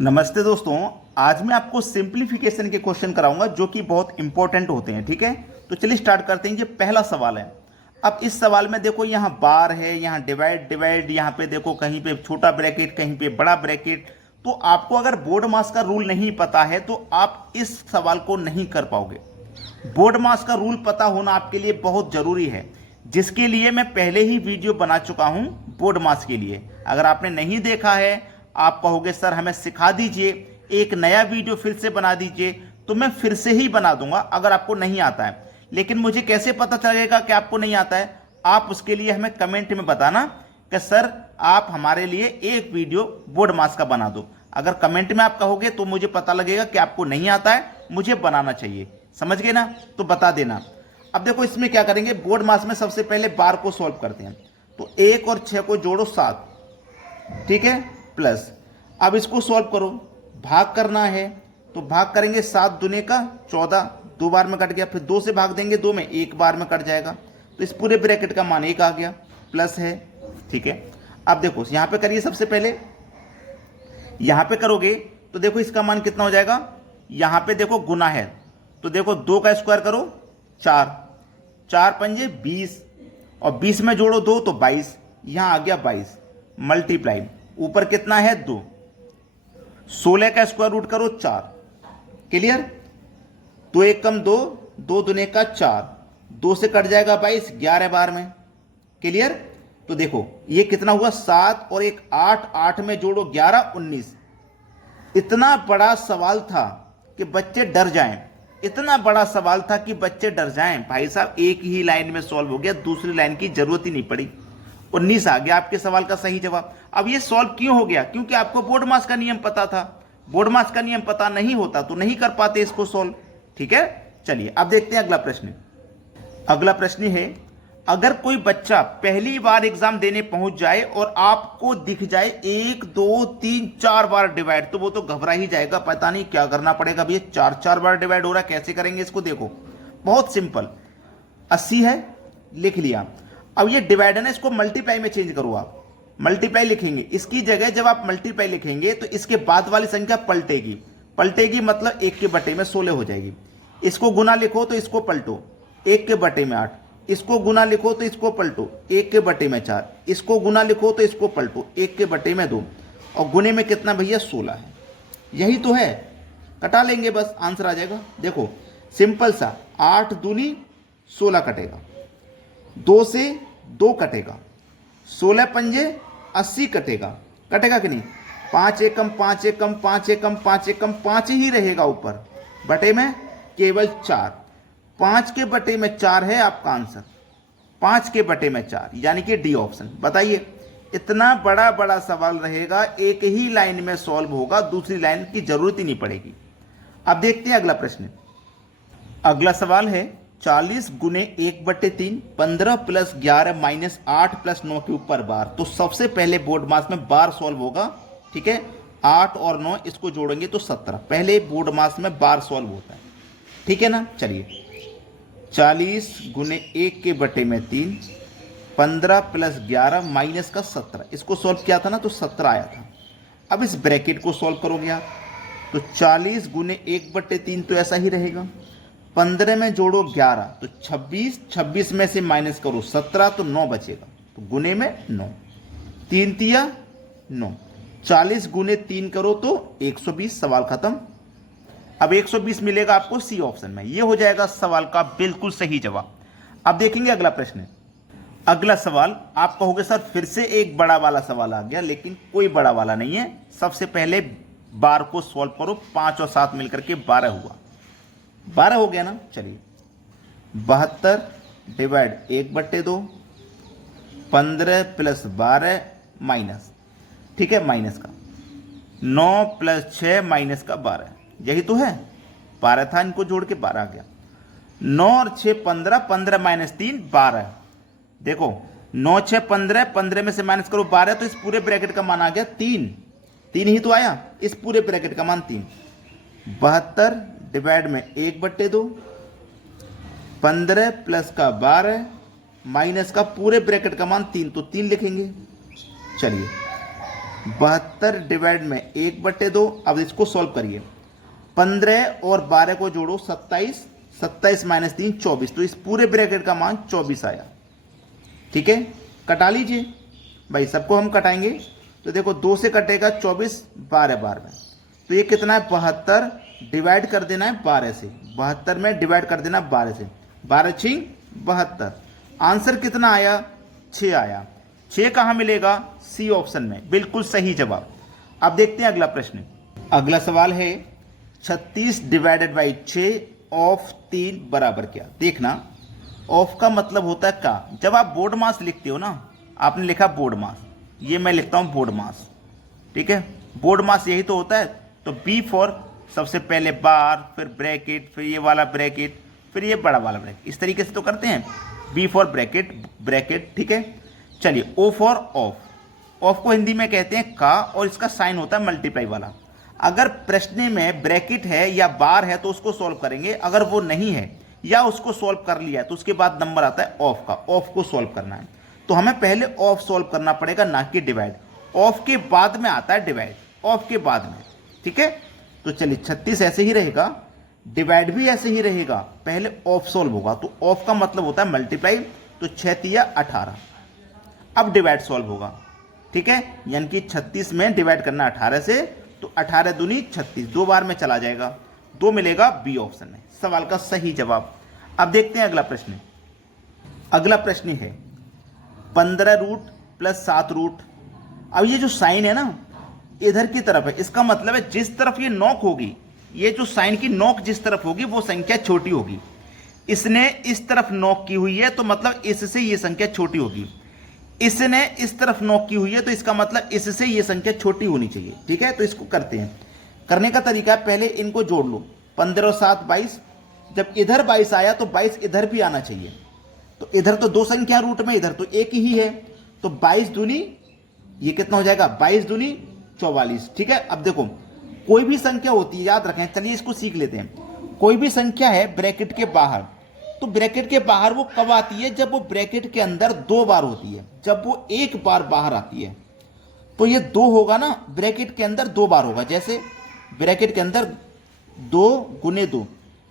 नमस्ते दोस्तों। आज मैं आपको सिंप्लीफिकेशन के क्वेश्चन कराऊंगा जो कि बहुत इंपॉर्टेंट होते हैं। ठीक है, तो चलिए स्टार्ट करते हैं। ये पहला सवाल है। अब इस सवाल में देखो, यहाँ बार है, यहाँ डिवाइड डिवाइड, यहाँ पे देखो कहीं पे छोटा ब्रैकेट कहीं पे बड़ा ब्रैकेट। तो आपको अगर बोर्ड मास का रूल नहीं पता है तो आप इस सवाल को नहीं कर पाओगे। बोर्ड मास का रूल पता होना आपके लिए बहुत जरूरी है, जिसके लिए मैं पहले ही वीडियो बना चुका हूं बोर्ड मास के लिए। अगर आपने नहीं देखा है, आप कहोगे सर हमें सिखा दीजिए, एक नया वीडियो फिर से बना दीजिए, तो मैं फिर से ही बना दूंगा अगर आपको नहीं आता है। लेकिन मुझे कैसे पता चलेगा कि आपको नहीं आता है? आप उसके लिए हमें कमेंट में बताना कि सर आप हमारे लिए एक वीडियो बोर्ड मास का बना दो। अगर कमेंट में आप कहोगे तो मुझे पता लगेगा कि आपको नहीं आता है, मुझे बनाना चाहिए। समझ गए ना? तो बता देना। अब देखो इसमें क्या करेंगे, बोर्ड मास में सबसे पहले बार को सॉल्व करते हैं। तो 1 और 6 को जोड़ो 7, ठीक है, प्लस। अब इसको सॉल्व करो, भाग करना है तो भाग करेंगे 7 दूने का 14, 2 बार में कट गया। फिर 2 से भाग देंगे 2 में, 1 बार में कट जाएगा। तो इस पूरे ब्रैकेट का मान 1 आ गया, प्लस है। ठीक है, अब देखो यहां पे करिए। सबसे पहले यहां पे करोगे तो देखो इसका मान कितना हो जाएगा। यहां पे देखो गुना है, तो देखो 2 का स्क्वायर करो 4, 4 पंजे 20, और 20 में जोड़ो 2 तो 22, यहां आ गया 22। मल्टीप्लाई, ऊपर कितना है 2, 16 का स्क्वायर रूट करो 4। क्लियर? 2 एक कम 2, 2 दूने का 4, 2 से कट जाएगा 22, 11 बार में। क्लियर? तो देखो ये कितना हुआ, 7 और 1 8, 8 में जोड़ो 11, 19। इतना बड़ा सवाल था कि बच्चे डर जाएं। इतना बड़ा सवाल था कि बच्चे डर जाएं। भाई साहब एक ही लाइन में सॉल्व हो गया, दूसरी लाइन की जरूरत ही नहीं पड़ी। 19 आ गया आपके सवाल का सही जवाब। अब ये सॉल्व क्यों हो गया? क्योंकि आपको बोर्ड मास का नियम पता था। बोर्ड मास का नियम पता नहीं होता तो नहीं कर पाते इसको सॉल्व। ठीक है, चलिए अब देखते हैं अगला प्रश्न। अगला प्रश्न है, अगर कोई बच्चा पहली बार एग्जाम देने पहुंच जाए और आपको दिख जाए 1 2 3 4 बार डिवाइड, तो वो तो घबरा ही जाएगा, पता नहीं क्या करना पड़ेगा। भैया 4 बार डिवाइड हो रहा है, कैसे करेंगे इसको? देखो बहुत सिंपल, 80 है, लिख लिया। अब ये डिवाइड है ना, इसको मल्टीप्लाई में चेंज करो। आप मल्टीप्लाई लिखेंगे, इसकी जगह जब आप मल्टीप्लाई लिखेंगे तो इसके बाद वाली संख्या पलटेगी। पलटेगी मतलब 1 के बटे में 16 हो जाएगी। इसको गुना लिखो तो इसको पलटो, 1 के बटे में 8। इसको गुना लिखो तो इसको पलटो, 1 के बटे में 4। इसको गुना लिखो तो इसको पलटो, 1 के बटे में 2। और गुने में कितना भैया? 16 है। यही तो है, कटा लेंगे बस, आंसर आ जाएगा। देखो सिंपल सा, 8 दूनी 16 कटेगा, 2 से 2 कटेगा, 16 पंजे 80 कटेगा। कटेगा कि नहीं? 5 एकम 5 एकम 5 एकम 5 एकम 5 ही रहेगा ऊपर, बटे में केवल 4। 5 के बटे में 4 है आपका आंसर, 5 के बटे में 4, यानी कि डी ऑप्शन। बताइए, इतना बड़ा बड़ा सवाल रहेगा, एक ही लाइन में सॉल्व होगा, दूसरी लाइन की जरूरत ही नहीं पड़ेगी। अब देखते हैं अगला प्रश्न। अगला सवाल है, 40 गुने 1/3, 15 प्लस 11 माइनस 8 प्लस 9 के ऊपर बार। तो सबसे पहले बोर्ड मास में बार सॉल्व होगा। ठीक है, 8 और 9 इसको जोड़ेंगे तो 17। पहले बोर्ड मास में बार सॉल्व होता है। ठीक है ना? चलिए, 40 गुने 1 के बटे में 3, 15 प्लस 11 माइनस का 17, इसको सॉल्व किया था ना तो 17 आया था। अब इस ब्रैकेट को सॉल्व करोगे आप तो 40 गुने 1/3 तो ऐसा ही रहेगा, 15 में जोड़ो 11 तो 26, 26 में से माइनस करो 17 तो 9 बचेगा, तो गुने में 9, 3 तिया 9, 40 गुने 3 करो तो 120। सवाल खत्म। अब 120 मिलेगा आपको सी ऑप्शन में, ये हो जाएगा सवाल का बिल्कुल सही जवाब। अब देखेंगे अगला प्रश्न। अगला सवाल आप कहोगे सर फिर से एक बड़ा वाला सवाल आ गया, लेकिन कोई बड़ा वाला नहीं है। सबसे पहले बार को सॉल्व करो, 5 और 7 मिलकर के 12 हुआ, 12 हो गया ना? चलिए, 72 डिवाइड 1/2, 15 प्लस 12 माइनस, ठीक है, माइनस का 9 प्लस 6 माइनस का 12, यही तो है। 12 था, इनको जोड़ के 12 आ गया। 9 और 6 15, 15 माइनस 3 12। देखो 9 6 15, 15 में से माइनस करो 12, तो इस पूरे ब्रैकेट का मान आ गया 3। 3 ही तो आया, इस पूरे ब्रैकेट का मान 3। 72 डिवाइड में 1/2, 15 प्लस का 12 माइनस का पूरे ब्रैकेट का मान 3, तो 3 लिखेंगे। चलिए 72 डिवाइड में 1/2। अब इसको सॉल्व करिए, 15 और 12 को जोड़ो 27, 27 माइनस 3 24, तो इस पूरे ब्रैकेट का मान 24 आया। ठीक है, कटा लीजिए भाई, सबको हम कटाएंगे तो देखो 2 से कटेगा 24, 12 बार में, तो ये कितना है 72, डिवाइड कर देना है 12 से, 72 में डिवाइड कर देना 12 से, 12 6 72। आंसर कितना आया, 6 आया। 6 कहाँ मिलेगा, सी ऑप्शन में, बिल्कुल सही जवाब। अब देखते हैं अगला प्रश्न। अगला सवाल है 36 डिवाइडेड बाई 6 ऑफ 3 बराबर क्या। देखना, ऑफ का मतलब होता है का। जब आप बोर्ड मास लिखते हो ना, आपने लिखा बोर्ड मास, ये मैं लिखता हूं बोर्ड मास। ठीक है, बोर्ड मास यही तो होता है। तो बी फॉर सबसे पहले बार, फिर ब्रैकेट, फिर ये वाला ब्रैकेट, फिर ये बड़ा वाला ब्रैकेट, इस तरीके से तो करते हैं। B for bracket, bracket. ठीक है, चलिए ओ फॉर ऑफ। ऑफ को हिंदी में कहते हैं का, और इसका साइन होता है मल्टीप्लाई वाला। अगर प्रश्न में ब्रैकेट है या बार है तो उसको सॉल्व करेंगे, अगर वो नहीं है या उसको सॉल्व कर लिया है तो उसके बाद नंबर आता है ऑफ का। ऑफ को सॉल्व करना है तो हमें पहले ऑफ सॉल्व करना पड़ेगा, ना कि डिवाइड। ऑफ के बाद में आता है डिवाइड, ऑफ के बाद में। ठीक है, तो चलिए 36 ऐसे ही रहेगा, डिवाइड भी ऐसे ही रहेगा, पहले ऑफ सॉल्व होगा। तो ऑफ का मतलब होता है मल्टीप्लाई, तो 6 तिया 18। अब डिवाइड सॉल्व होगा। ठीक है, यानी कि 36 में डिवाइड करना 18 से, तो 18 दूनी 36, 2 बार में चला जाएगा, 2 मिलेगा बी ऑप्शन में, सवाल का सही जवाब। अब देखते हैं अगला प्रश्न। अगला प्रश्न है 15 रूट प्लस 7 रूट। अब ये जो साइन है ना, इधर की तरफ है, इसका मतलब है जिस तरफ ये नोक होगी, ये जो साइन की नोक जिस तरफ होगी वो संख्या छोटी होगी। इसने इस तरफ नोक की हुई है तो मतलब इससे ये संख्या छोटी होगी। इसने इस तरफ नोक की हुई है तो इसका मतलब इससे ये संख्या छोटी होनी चाहिए। ठीक है, तो इसको करते हैं। करने का तरीका है, पहले इनको जोड़ लो, 15 और 7 22। जब इधर 22 आया तो 22 इधर भी आना चाहिए। तो इधर तो 2 संख्या रूट में, इधर तो एक ही है, तो 22 दूनी ये कितना हो जाएगा, 22 दूनी 44। ठीक है, अब देखो कोई भी संख्या होती है, याद रखें, चलिए इसको सीख लेते हैं। कोई भी संख्या है ब्रैकेट के बाहर, तो ब्रैकेट के बाहर वो कब आती है, जब वो ब्रैकेट के अंदर 2 बार होती है। जब वो एक बार बाहर आती है तो ये 2 होगा ना, ब्रैकेट के अंदर 2 बार होगा। जैसे ब्रैकेट के अंदर 2 गुने 2,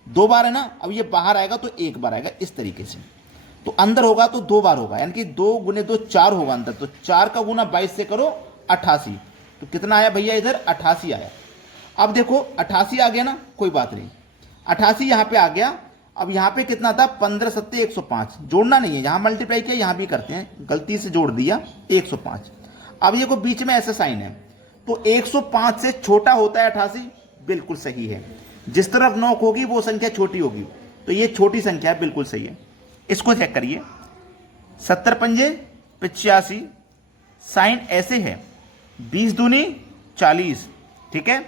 2 बार है ना, अब ये बाहर आएगा तो 1 बार आएगा, इस तरीके से। तो अंदर होगा तो 2 बार होगा, यानी कि 2 गुने 2 4 होगा अंदर, तो 4 का गुना 22 से करो 88। तो कितना आया भैया, इधर 88 आया। अब देखो 88 आ गया ना, कोई बात नहीं, 88 यहाँ पे आ गया। अब यहाँ पे कितना था, 15 सत्ते 105, जोड़ना नहीं है, यहाँ मल्टीप्लाई किया, यहाँ भी करते हैं, गलती से जोड़ दिया 105। अब ये को बीच में ऐसा साइन है, तो 105 से छोटा होता है 88, बिल्कुल सही है। जिस तरफ नोक होगी वो संख्या छोटी होगी, तो ये छोटी संख्या है, बिल्कुल सही है। इसको चेक करिए, 70 पंजे 85, साइन ऐसे है, 20 दूनी 40। ठीक है,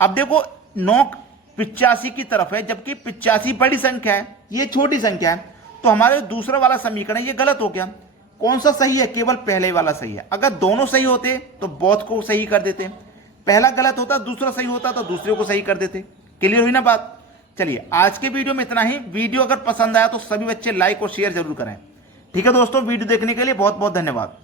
अब देखो नोक 85 की तरफ है, जबकि 85 बड़ी संख्या है, ये छोटी संख्या है, तो हमारे दूसरा वाला समीकरण ये गलत हो गया। कौन सा सही है, केवल पहले वाला सही है। अगर दोनों सही होते तो बोथ को सही कर देते, पहला गलत होता दूसरा सही होता तो दूसरे को सही कर देते। क्लियर हुई ना बात। चलिए आज के वीडियो में इतना ही। वीडियो अगर पसंद आया तो सभी बच्चे लाइक और शेयर जरूर करें। ठीक है दोस्तों, वीडियो देखने के लिए बहुत बहुत धन्यवाद।